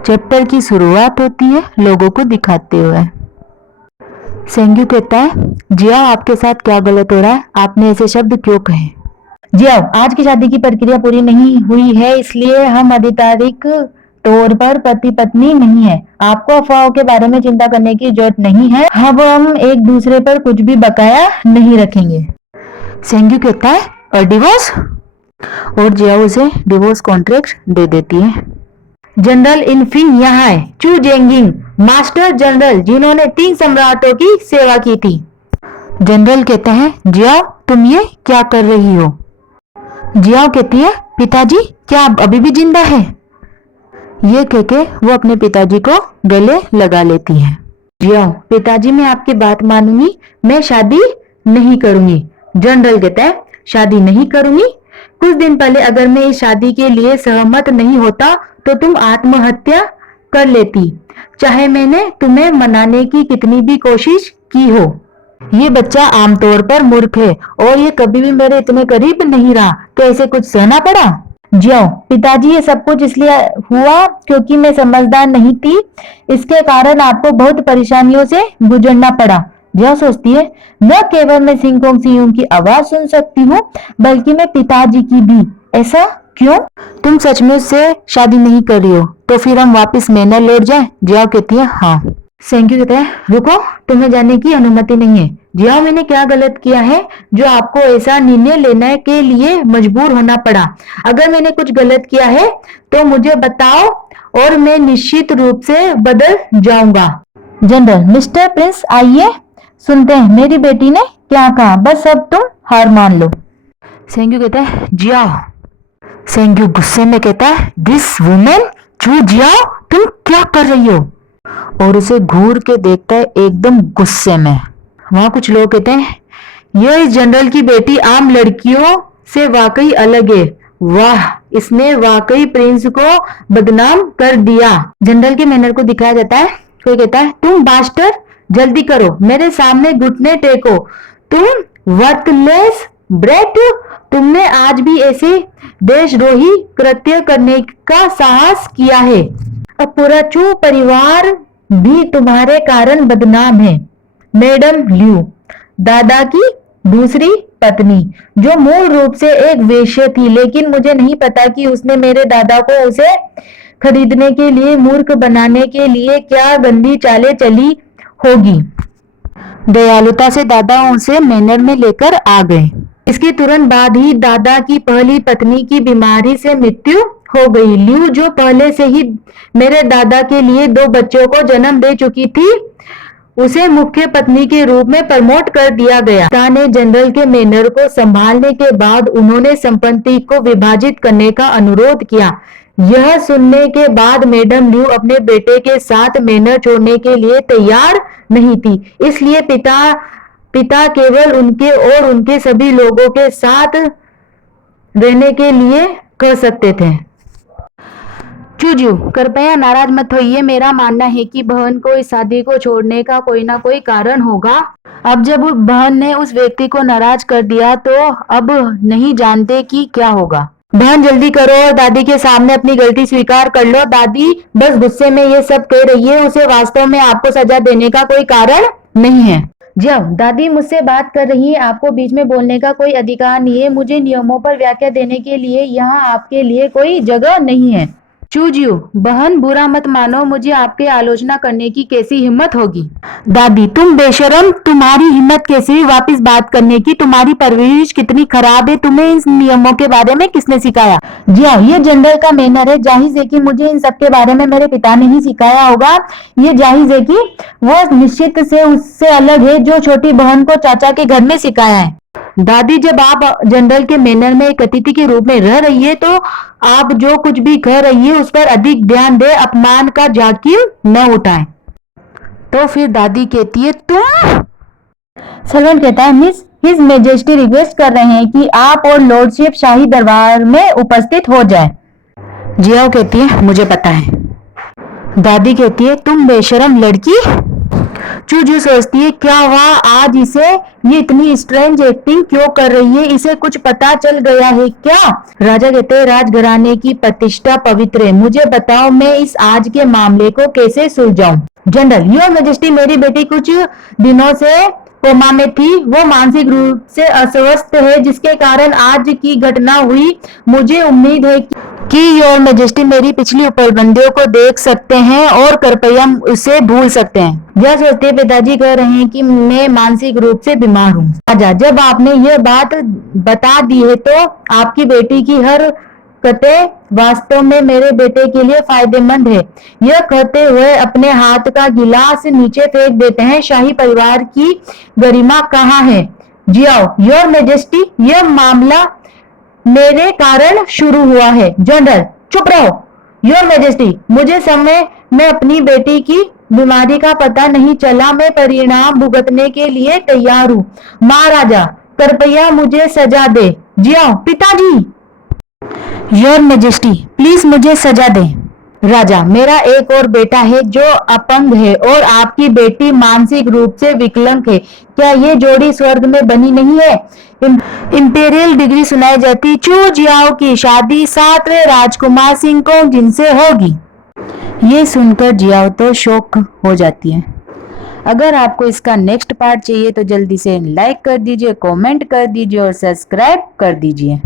Chapter की शुरुआत होती है लोगों को दिखाते हुए। सेंग्यू कहता है, जियाओ आपके साथ क्या गलत हो रहा है, आपने ऐसे शब्द क्यों कहे। जियाओ, आज की शादी की प्रक्रिया पूरी नहीं हुई है, इसलिए हम आधिकारिक तौर पर पति पत्नी नहीं है। आपको अफवाहों के बारे में चिंता करने की जरूरत नहीं है। अब हम एक दूसरे पर कुछ भी बकाया नहीं रखेंगे। सेंग्यू कहता है, और डिवोर्स? और जियाओ उसे डिवोर्स कॉन्ट्रैक्ट दे देती है। जनरल इनफिन यहाँ है, चू जेंगिंग, मास्टर जनरल जिन्होंने 3 सम्राटों की सेवा की थी। जनरल कहता है, जियाओ तुम ये क्या कर रही हो। जियाओ कहती है, पिताजी क्या आप अभी भी जिंदा है। ये कहके वो अपने पिताजी को गले लगा लेती है। जियाओ, पिताजी मैं आपकी बात मानूंगी, मैं शादी नहीं करूंगी। जनरल कहता है, शादी नहीं करूंगी? कुछ दिन पहले अगर मैं इस शादी के लिए सहमत नहीं होता तो तुम आत्महत्या कर लेती, चाहे मैंने तुम्हें मनाने की कितनी भी कोशिश की हो। ये बच्चा आमतौर पर मूर्ख है और ये कभी भी मेरे इतने करीब नहीं रहा, तो ऐसे कुछ सहना पड़ा। जियाओ, पिताजी ये सब कुछ इसलिए हुआ क्योंकि मैं समझदार नहीं थी, इसके कारण आपको बहुत परेशानियों से गुजरना पड़ा। जियाओ सोचती है, न केवल मैं सिंगकोंग सियूंग की आवाज सुन सकती हूँ बल्कि मैं पिताजी की भी। ऐसा क्यों? तुम सच में उससे शादी नहीं कर रही हो, तो फिर हम वापस मैनर लौट जाएं? जियाओ कहती है, हाँ। सेंग्यू कहता है, रुको, तुम्हें जाने की अनुमति नहीं है। जियाओ, मैंने क्या गलत किया है जो आपको ऐसा निर्णय लेने के लिए मजबूर होना पड़ा? अगर मैंने कुछ गलत किया है तो मुझे बताओ और मैं निश्चित रूप से बदल जाऊंगा। जनरल, मिस्टर प्रिंस आइए, सुनते हैं मेरी बेटी ने क्या कहा, बस अब तुम हार मान लो। सेंग्यू कहता है, जियाओ। सेंग्यू गुस्से में कहता है, दिस वुमेन, चू जियाओ तुम क्या कर रही हो? और उसे घूर के देखता है एकदम गुस्से में। वहां कुछ लोग कहते हैं, यह इस जनरल की बेटी आम लड़कियों से वाकई अलग है। वाह, इसने वाकई प्रिंस को बदनाम कर दिया। जनरल के मैनर को दिखाया जाता है। कोई कहता है, तुम बास्टर, जल्दी करो, मेरे सामने घुटने टेको, तुम वर्थलेस ब्रेट, तुमने आज भी ऐसे देशद्रोही कृत्य करने का साहस किया है। अब पूरा चू परिवार भी तुम्हारे कारण बदनाम है। मैडम ल्यू, दादा की दूसरी पत्नी, जो मूल रूप से एक वेश्या थी, लेकिन मुझे नहीं पता कि उसने मेरे दादा को उसे खरीदने के लिए मूर्ख बनाने के लिए क्या गंदी चालें चली होगी। दयालुता से दादा उसे मैनर में लेकर आ गए। इसके तुरंत बाद ही दादा की पहली पत्नी की बीमारी से मृत्यु हो गई। ल्यू, जो पहले से ही मेरे दादा के लिए 2 बच्चों को जन्म दे चुकी थी, उसे मुख्य पत्नी के रूप में प्रमोट कर दिया गया। पिता ने जनरल के मैनर को संभालने के बाद उन्होंने संपत्ति को विभाजित करने का अनुरोध किया। यह सुनने के बाद मैडम ल्यू अपने बेटे के साथ मैनर छोड़ने के लिए तैयार नहीं थी, इसलिए पिता केवल उनके और उनके सभी लोगों के साथ रहने के लिए कर सकते थे। चूजू, कृपया नाराज मत होइए, मेरा मानना है कि बहन को इस शादी को छोड़ने का कोई ना कोई कारण होगा। अब जब बहन ने उस व्यक्ति को नाराज कर दिया तो अब नहीं जानते कि क्या होगा। बहन जल्दी करो और दादी के सामने अपनी गलती स्वीकार कर लो। दादी बस गुस्से में ये सब कह रही है, उसे वास्तव में आपको सजा देने का कोई कारण नहीं है। जब दादी मुझसे बात कर रही है, आपको बीच में बोलने का कोई अधिकार नहीं है। मुझे नियमों पर व्याख्या देने के लिए यहाँ आपके लिए कोई जगह नहीं है। चूजियो, बहन बुरा मत मानो, मुझे आपके आलोचना करने की कैसी हिम्मत होगी। दादी, तुम बेशरम, तुम्हारी हिम्मत कैसी हुई वापस बात करने की? तुम्हारी परवरिश कितनी खराब है, तुम्हें इन नियमों के बारे में किसने सिखाया? जी हाँ, ये जनरल का मैनर है, जाहिर है कि मुझे इन सब के बारे में मेरे पिता ने ही सिखाया होगा। ये जाहिर है कि वो निश्चित से उससे अलग है जो छोटी बहन को चाचा के घर में सिखाया है। दादी, जब आप जनरल के मैनर में एक अतिथि के रूप में रह रही है तो आप जो कुछ भी कह रही है उस पर अधिक ध्यान दे, अपमान का जाकिर न उठाएं। तो फिर दादी कहती है, तुम? सर्वेंट कहता है, मिस हिज मेजेस्टी रिक्वेस्ट कर रहे हैं कि आप और लॉर्डशिप शाही दरबार में उपस्थित हो जाए। जियाओ कहती है, मुझे पता है। दादी कहती है, तुम बेशरम लड़की। चूजू सोचती है, क्या हुआ, आज इसे ये इतनी स्ट्रेंज एक्टिंग क्यों कर रही है, इसे कुछ पता चल गया है क्या? राजा कहते हैं राजघराने की प्रतिष्ठा पवित्र है, मुझे बताओ मैं इस आज के मामले को कैसे सुलझाऊं? जनरल, योर मैजेस्टी, मेरी बेटी कुछ दिनों से कोमा में थी, वो मानसिक रूप से अस्वस्थ है जिसके कारण आज की घटना हुई। मुझे उम्मीद है कि योर मैजेस्टी मेरी पिछली उपलब्धियों को देख सकते हैं और कृपया उसे भूल सकते हैं। यह सोचते पिताजी कह रहे हैं कि मैं मानसिक रूप से बीमार हूँ। राजा, जब आपने यह बात बता दी है तो आपकी बेटी की हर कते वास्तव में मेरे बेटे के लिए फायदेमंद है। यह कहते हुए अपने हाथ का गिलास नीचे फेंक देते हैं। शाही परिवार की गरिमा कहाँ है? जियाओ, योर मैजेस्टी, यह मामला मेरे कारण शुरू हुआ है। जनरल, चुप रहो। योर मैजेस्टी, मुझे समय में अपनी बेटी की बीमारी का पता नहीं चला, मैं परिणाम भुगतने के लिए तैयार हूँ। महाराजा, कृपया मुझे सजा दे। जियाओ, पिताजी। योर मैजेस्टी, प्लीज मुझे सजा दें। राजा, मेरा एक और बेटा है जो अपंग है और आपकी बेटी मानसिक रूप से विकलांग है। क्या ये जोड़ी स्वर्ग में बनी नहीं है? इंपीरियल डिग्री सुनाई जाती। चू जियाओ की शादी 7वें राजकुमार सिंकोंग जिनसे होगी। ये सुनकर जियाओ तो शौक हो जाती है। अगर आपको इसका नेक्स्ट पार्ट चाहिए तो जल्दी से लाइक कर दीजिए, कमेंट कर दीजिए और सब्सक्राइब कर दीजिए।